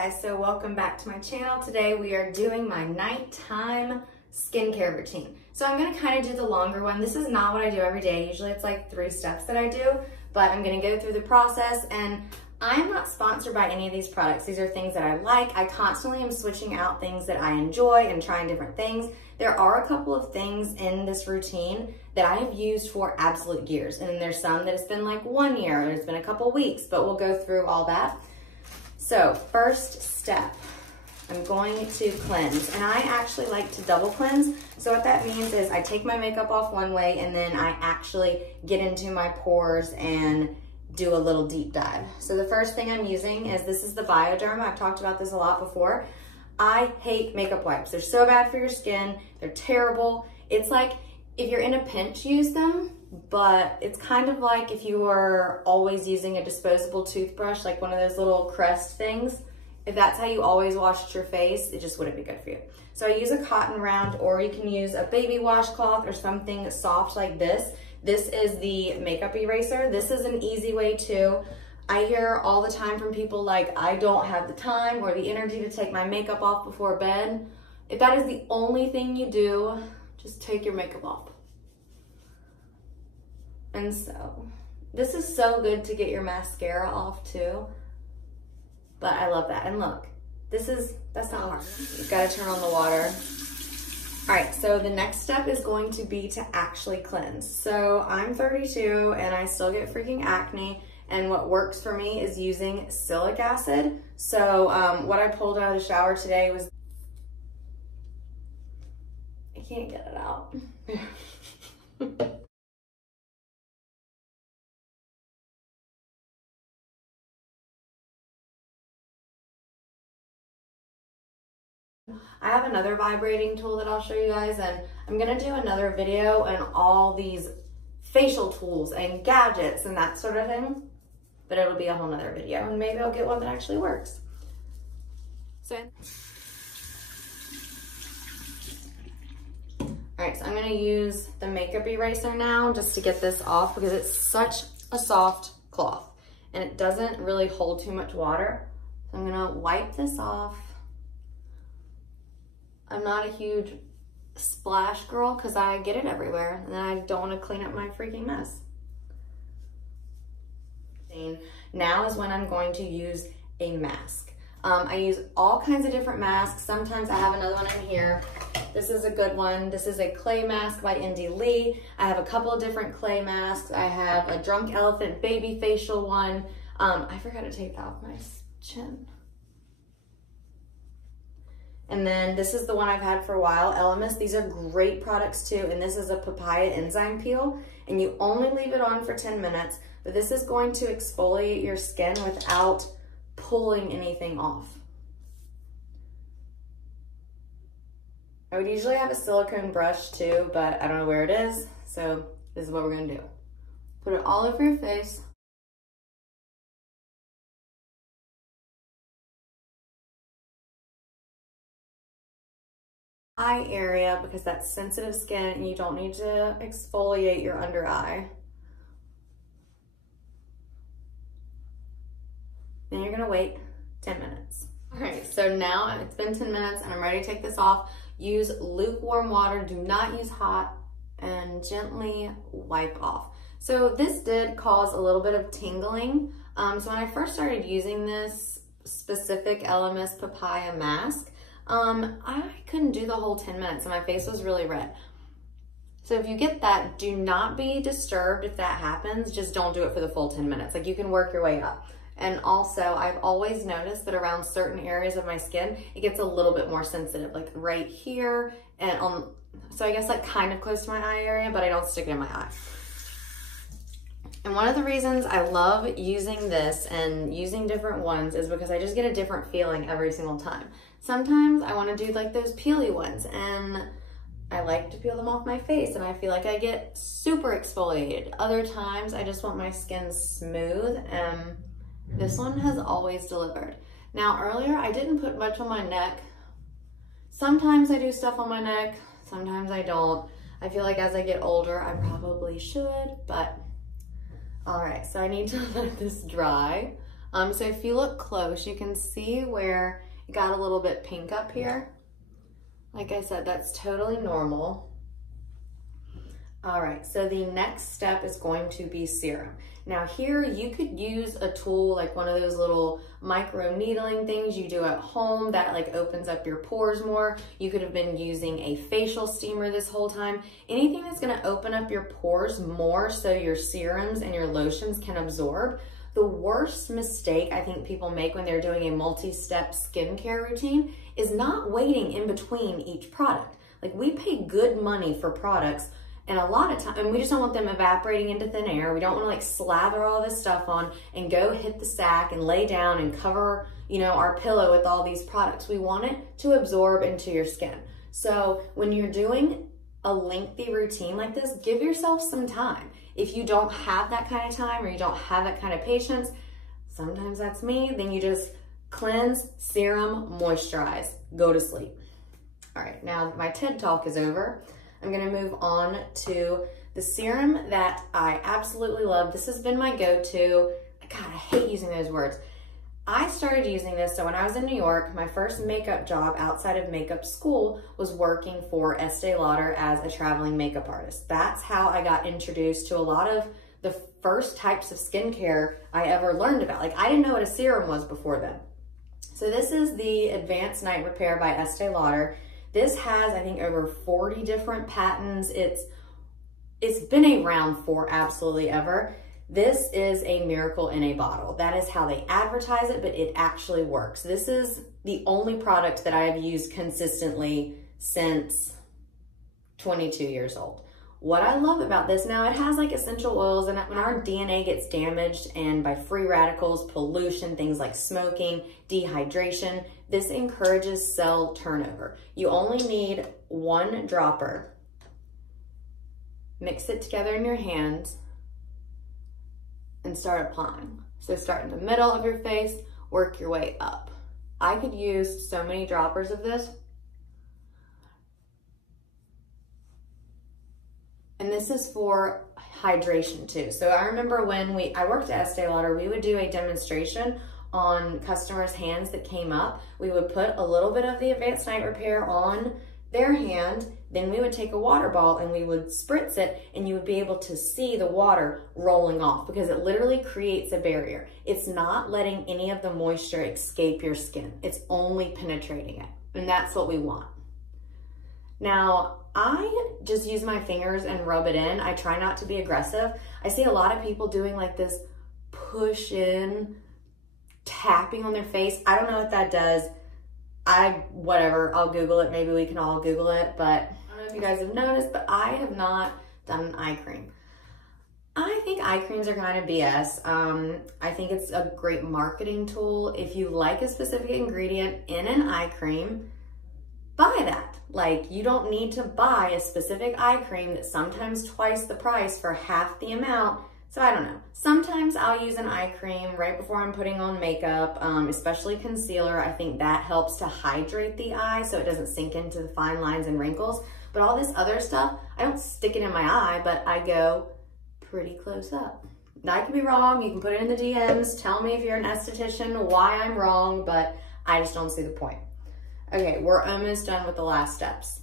guys, so welcome back to my channel. Today we are doing my nighttime skincare routine. So I'm gonna kind of do the longer one. This is not what I do every day. Usually it's like 3 steps that I do, but I'm gonna go through the process, and I'm not sponsored by any of these products. These are things that I like. I constantly am switching out things that I enjoy and trying different things. There are a couple of things in this routine that I have used for absolute years, and then there's some that it's been like 1 year, or it's been a couple weeks, but we'll go through all that. So first step, I'm going to cleanse, and I actually like to double cleanse. So what that means is I take my makeup off one way, and then I actually get into my pores and do a little deep dive. So the first thing I'm using is, this is the Bioderma. I've talked about this a lot before. I hate makeup wipes. They're so bad for your skin. They're terrible. It's like, if you're in a pinch, use them, but it's kind of like if you were always using a disposable toothbrush, like one of those little crest things. If that's how you always washed your face, it just wouldn't be good for you. So I use a cotton round, or you can use a baby washcloth or something soft like this. This is the makeup eraser. This is an easy way too. I hear all the time from people like, I don't have the time or the energy to take my makeup off before bed. If that is the only thing you do, just take your makeup off. And so, this is so good to get your mascara off too. But I love that. And look, that's not hard. You've got to turn on the water. All right, so the next step is going to be to actually cleanse. So I'm 32 and I still get freaking acne. And what works for me is using salicylic acid. So what I pulled out of the shower today was, I can't get it out. I have another vibrating tool that I'll show you guys, and I'm gonna do another video on all these facial tools and gadgets and that sort of thing, but it'll be a whole nother video, and maybe I'll get one that actually works. So, all right, so I'm gonna use the makeup eraser now just to get this off, because it's such a soft cloth and it doesn't really hold too much water. So I'm gonna wipe this off. I'm not a huge splash girl because I get it everywhere and I don't want to clean up my freaking mess. Now is when I'm going to use a mask. I use all kinds of different masks. Sometimes I have another one in here. This is a good one. This is a clay mask by Indy Lee. I have a couple of different clay masks. I have a Drunk Elephant baby facial one. I forgot to take that off my chin. And then this is the one I've had for a while, Elemis. These are great products too, and this is a Papaya enzyme peel, and you only leave it on for 10 minutes, but this is going to exfoliate your skin without pulling anything off. I would usually have a silicone brush too, but I don't know where it is, so this is what we're gonna do. Put it all over your face. Eye area, because that's sensitive skin and you don't need to exfoliate your under eye. Then you're gonna wait 10 minutes. All right, so now it's been 10 minutes and I'm ready to take this off. Use lukewarm water, do not use hot, and gently wipe off. So this did cause a little bit of tingling. So when I first started using this specific Elemis Papaya mask, I couldn't do the whole 10 minutes and my face was really red. So if you get that, do not be disturbed if that happens. Just don't do it for the full 10 minutes. Like, you can work your way up. And also, I've always noticed that around certain areas of my skin, it gets a little bit more sensitive, like right here and on, so I guess like kind of close to my eye area, but I don't stick it in my eye. And one of the reasons I love using this and using different ones is because I just get a different feeling every single time. Sometimes I want to do like those peely ones, and I like to peel them off my face and I feel like I get super exfoliated. Other times I just want my skin smooth, and this one has always delivered. Now earlier I didn't put much on my neck. Sometimes I do stuff on my neck, sometimes I don't. I feel like as I get older I probably should, but all right, so I need to let this dry. So if you look close, you can see where it got a little bit pink up here. Like I said, that's totally normal. All right, so the next step is going to be serum. Now here you could use a tool like one of those little micro needling things you do at home that like opens up your pores more. You could have been using a facial steamer this whole time. Anything that's gonna open up your pores more so your serums and your lotions can absorb. The worst mistake I think people make when they're doing a multi-step skincare routine is not waiting in between each product. Like we pay good money for products, and a lot of time, and we just don't want them evaporating into thin air. We don't want to like slather all this stuff on and go hit the sack and lay down and cover, you know, our pillow with all these products. We want it to absorb into your skin. So when you're doing a lengthy routine like this, give yourself some time. If you don't have that kind of time or you don't have that kind of patience, sometimes that's me, then you just cleanse, serum, moisturize, go to sleep. All right, now my TED Talk is over. I'm gonna move on to the serum that I absolutely love. This has been my go-to. God, I hate using those words. I started using this, so when I was in New York, my first makeup job outside of makeup school was working for Estee Lauder as a traveling makeup artist. That's how I got introduced to a lot of the first types of skincare I ever learned about. Like I didn't know what a serum was before then. So this is the Advanced Night Repair by Estee Lauder. This has, I think, over 40 different patents. It's been around for absolutely ever. This is a miracle in a bottle. That is how they advertise it, but it actually works. This is the only product that I have used consistently since 22 years old. What I love about this, now it has like essential oils, and when our DNA gets damaged and by free radicals, pollution, things like smoking, dehydration, this encourages cell turnover. You only need one dropper. Mix it together in your hands and start applying. So start in the middle of your face, work your way up. I could use so many droppers of this. And this is for hydration too. So I remember when I worked at Estee Lauder, we would do a demonstration on customers' hands that came up. We would put a little bit of the Advanced Night Repair on their hand, then we would take a water ball and we would spritz it, and you would be able to see the water rolling off because it literally creates a barrier. It's not letting any of the moisture escape your skin. It's only penetrating it, and that's what we want. Now, I just use my fingers and rub it in. I try not to be aggressive. I see a lot of people doing like this push in, tapping on their face. I don't know what that does. Whatever, I'll Google it. Maybe we can all Google it, but I don't know if you guys have noticed, but I have not done an eye cream. I think eye creams are kind of BS. I think it's a great marketing tool. If you like a specific ingredient in an eye cream, buy that. Like, you don't need to buy a specific eye cream that's sometimes twice the price for half the amount. So I don't know. Sometimes I'll use an eye cream right before I'm putting on makeup, especially concealer. I think that helps to hydrate the eye so it doesn't sink into the fine lines and wrinkles. But all this other stuff, I don't stick it in my eye, but I go pretty close up. Now, I could be wrong. You can put it in the DMs. Tell me if you're an esthetician why I'm wrong, but I just don't see the point. Okay, we're almost done with the last steps.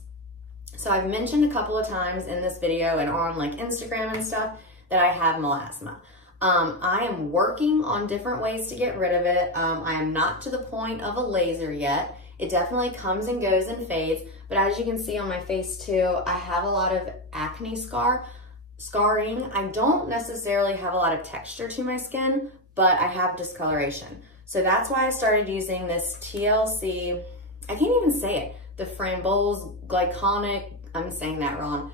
So I've mentioned a couple of times in this video and on like Instagram and stuff that I have melasma. I am working on different ways to get rid of it. I am not to the point of a laser yet. It definitely comes and goes and fades, but as you can see on my face too, I have a lot of acne scarring. I don't necessarily have a lot of texture to my skin, but I have discoloration. So that's why I started using this TLC, I can't even say it, the Framboos Glycolic, I'm saying that wrong,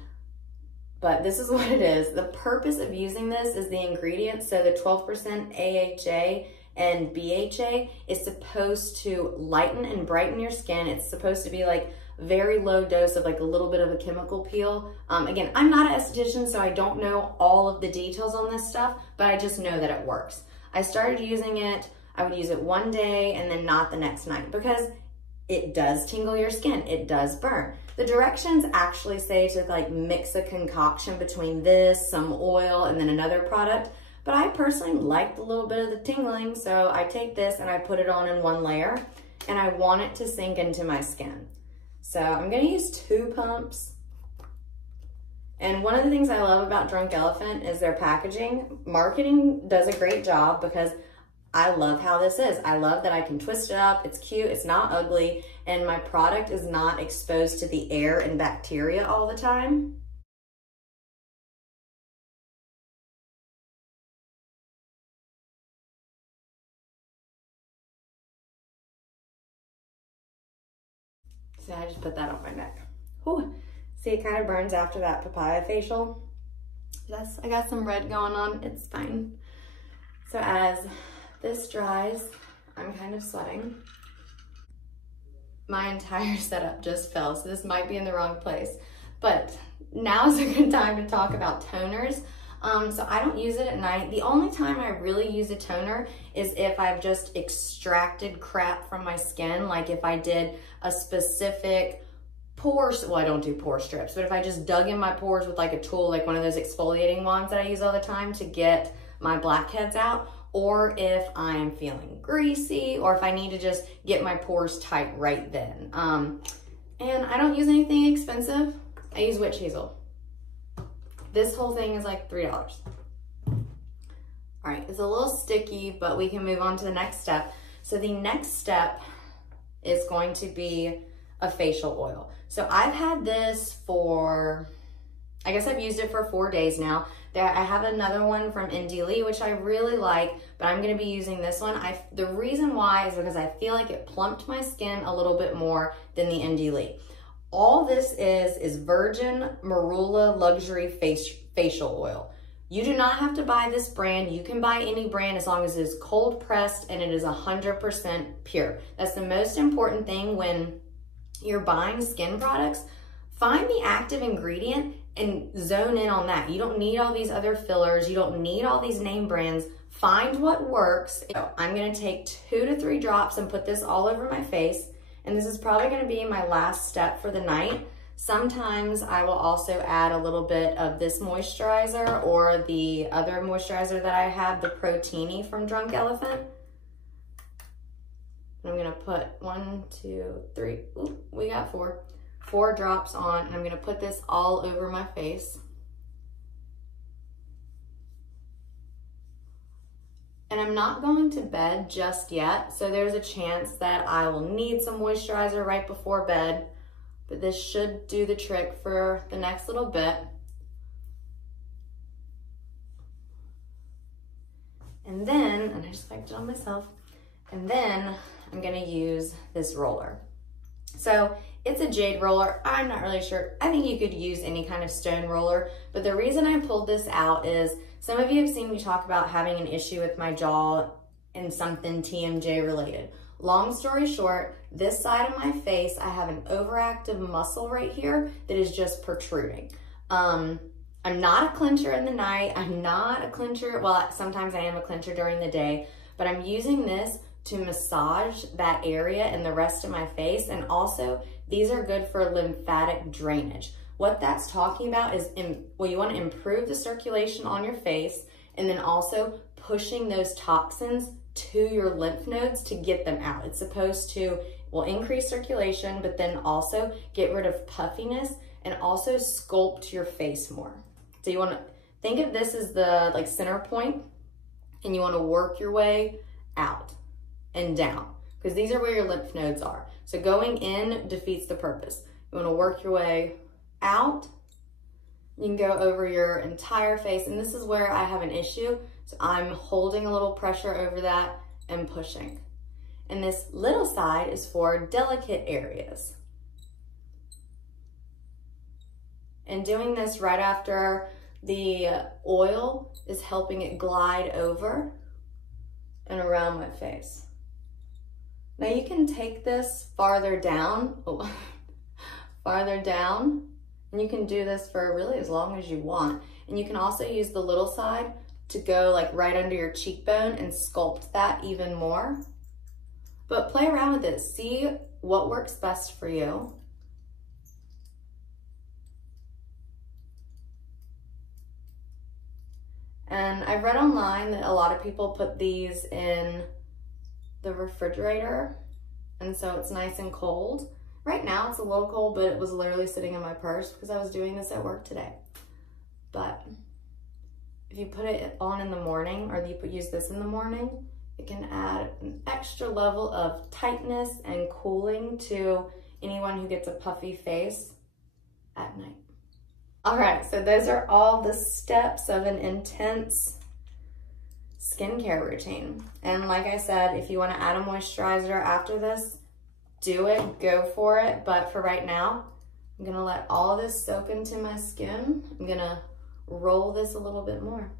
but this is what it is. The purpose of using this is the ingredients. So the 12% AHA and BHA is supposed to lighten and brighten your skin. It's supposed to be like very low dose of like a little bit of a chemical peel. Again, I'm not an esthetician, so I don't know all of the details on this stuff, but I just know that it works. I started using it, I would use it one day and then not the next night because it does tingle your skin, it does burn. The directions actually say to like mix a concoction between this, some oil, and then another product, but I personally like a little bit of the tingling, so I take this and I put it on in one layer, and I want it to sink into my skin. So I'm gonna use 2 pumps. And one of the things I love about Drunk Elephant is their packaging. Marketing does a great job because I love how this is. I love that I can twist it up. It's cute, it's not ugly, and my product is not exposed to the air and bacteria all the time. So I just put that on my neck. Whew. See, it kind of burns after that papaya facial. Yes, I got some red going on, it's fine. So as this dries, I'm kind of sweating. My entire setup just fell, so this might be in the wrong place. But now is a good time to talk about toners. So I don't use it at night. The only time I really use a toner is if I've just extracted crap from my skin, like if I did a specific pores, well, I don't do pore strips, but if I just dug in my pores with like a tool, like one of those exfoliating wands that I use all the time to get my blackheads out, or if I'm feeling greasy, or if I need to just get my pores tight right then. And I don't use anything expensive. I use witch hazel. This whole thing is like $3. All right, it's a little sticky, but we can move on to the next step. So the next step is going to be a facial oil. So I've had this for, I guess I've used it for 4 days now. I have another one from Indie Lee, which I really like, but I'm gonna be using this one. The reason why is because I feel like it plumped my skin a little bit more than the Indie Lee. All this is Virgin Marula Luxury Facial Oil. You do not have to buy this brand. You can buy any brand as long as it is cold pressed and it is 100% pure. That's the most important thing when you're buying skin products. Find the active ingredient and zone in on that. You don't need all these other fillers. You don't need all these name brands. Find what works. So I'm gonna take 2 to 3 drops and put this all over my face. And this is probably gonna be my last step for the night. Sometimes I will also add a little bit of this moisturizer or the other moisturizer that I have, the Proteini from Drunk Elephant. I'm gonna put 1, 2, 3, ooh, we got 4 drops on, and I'm gonna put this all over my face. And I'm not going to bed just yet, so there's a chance that I will need some moisturizer right before bed, but this should do the trick for the next little bit. And then, and I just wiped it on myself, and then I'm gonna use this roller. So it's a Jade roller. I'm not really sure. I think you could use any kind of stone roller, but the reason I pulled this out is some of you have seen me talk about having an issue with my jaw and something TMJ related. Long story short, this side of my face, I have an overactive muscle right here that is just protruding. I'm not a clincher in the night. I'm not a clincher. Well, sometimes I am a clincher during the day, but I'm using this to massage that area and the rest of my face. And also, these are good for lymphatic drainage. What that's talking about is, well, you want to improve the circulation on your face and then also pushing those toxins to your lymph nodes to get them out. It's supposed to, well, increase circulation, but then also get rid of puffiness and also sculpt your face more. So you want to think of this as the like center point, and you want to work your way out and down, because these are where your lymph nodes are. So going in defeats the purpose. You want to work your way out. You can go over your entire face, and this is where I have an issue. So I'm holding a little pressure over that and pushing. And this little side is for delicate areas. And doing this right after the oil is helping it glide over and around my face. Now you can take this farther down, farther down, and you can do this for really as long as you want. And you can also use the little side to go like right under your cheekbone and sculpt that even more. But play around with it, see what works best for you. And I've read online that a lot of people put these in the refrigerator, and so it's nice and cold. Right now it's a little cold, but it was literally sitting in my purse because I was doing this at work today. But if you put it on in the morning, or you use this in the morning, it can add an extra level of tightness and cooling to anyone who gets a puffy face at night. All right, so those are all the steps of an intense skincare routine. And like I said, if you want to add a moisturizer after this, do it, go for it. But for right now, I'm gonna let all of this soak into my skin. I'm gonna roll this a little bit more.